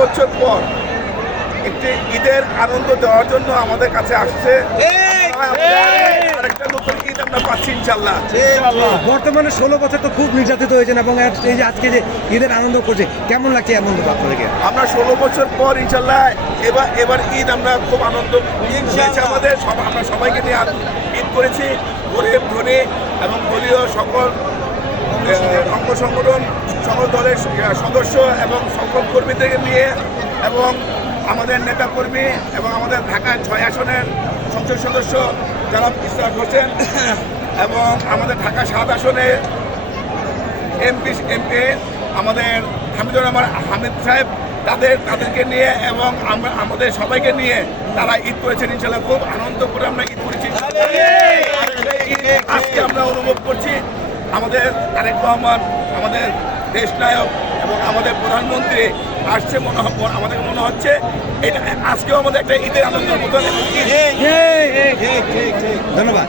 বছর পর একটি ঈদের আনন্দ দেওয়ার জন্য আমাদের কাছে আসছে। আরেকটা নতুন ঈদ আমরা পাচ্ছি ইনশাল্লাহ। বর্তমানে 16 বছর তো খুব নির্যাতিত হয়েছেন এবং এই যে আজকে যে ঈদের আনন্দ করছে, কেমন লাগছে আনন্দ আপনাদেরকে? আমরা 16 বছর পর ইনশাল্লাহ এবার ঈদ আমরা খুব আনন্দ হয়েছে আমাদের। আমরা সবাইকে নিয়ে ঈদ করেছি, গরিব ধনী এবং দলীয় সকল অঙ্গ সংগঠন, সকল দলের সদস্য এবং সকল কর্মীদেরকে নিয়ে এবং আমাদের নেতা কর্মী এবং আমাদের ঢাকা 6 আসনের সংসদ সদস্য জনাব ইসরাক হোসেন এবং আমাদের ঢাকা 7 আসনের এমপি আমাদের হামিদুর রহমান হামিদ সাহেব, তাদেরকে নিয়ে এবং আমরা আমাদের সবাইকে নিয়ে তারা ঈদ করেছেন ইনশাল্লাহ। খুব আনন্দ করে আমরা ঈদ করেছি। আজকে আমরা অনুভব করছি আমাদের তারেক রহমান, আমাদের দেশ নায়ক এবং আমাদের প্রধানমন্ত্রী আসছে। আমাদের মনে হচ্ছে এটা আজকেও আমাদের একটা ঈদের আনন্দের মতন। ধন্যবাদ।